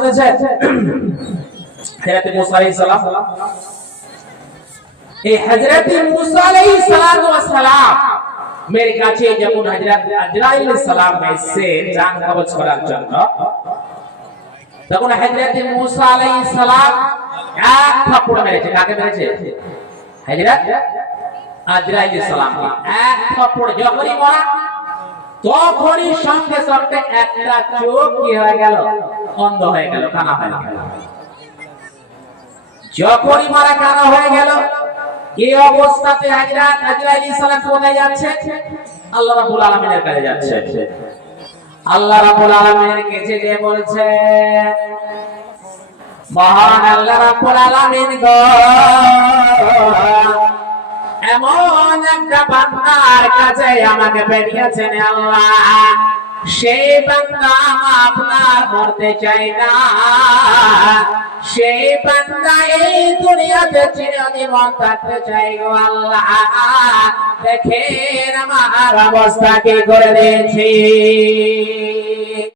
শুনেছেন হযরত মুসা আলাইহিস সালাম। এই হযরত মুসা আলাইহিস সালাতু ওয়াস সালাম মেরে কাছে যখন হযরত আজরাইল সালাম এসেছেন জান কবজ করার জন্য, তখন হযরত মুসা আলাইহিস সালাম এক থাপ্পড় মেরেছে। কাকে মেরেছে? হযরত আজরাইল সালাম এক থাপ্পড়, যখনই মারা তখনই সঙ্গে সঙ্গে একটা চোখ কি হয়ে গেল? অন্ধ হয়ে গেল, কানা হয়ে গেল। যখনই মারা কানা হয়ে গেল অবস্থাতে হাজরাত কোথায় যাচ্ছে আল্লাহ কাছে যাচ্ছে আল্লাহ বলছে মহান আল্লাহ রাব্বুল আলামিন একটা বান্দার কাছে আমাকে বেরিয়েছেন আল্লাহ। সেই বান্দা আপনার মরতে চাই না। সেই বান্দা এই দুনিয়াতে চিরজীবন থাকতে চাই গো আল্লাহ। দেখেন আমার অবস্থা কি করে দিয়েছি।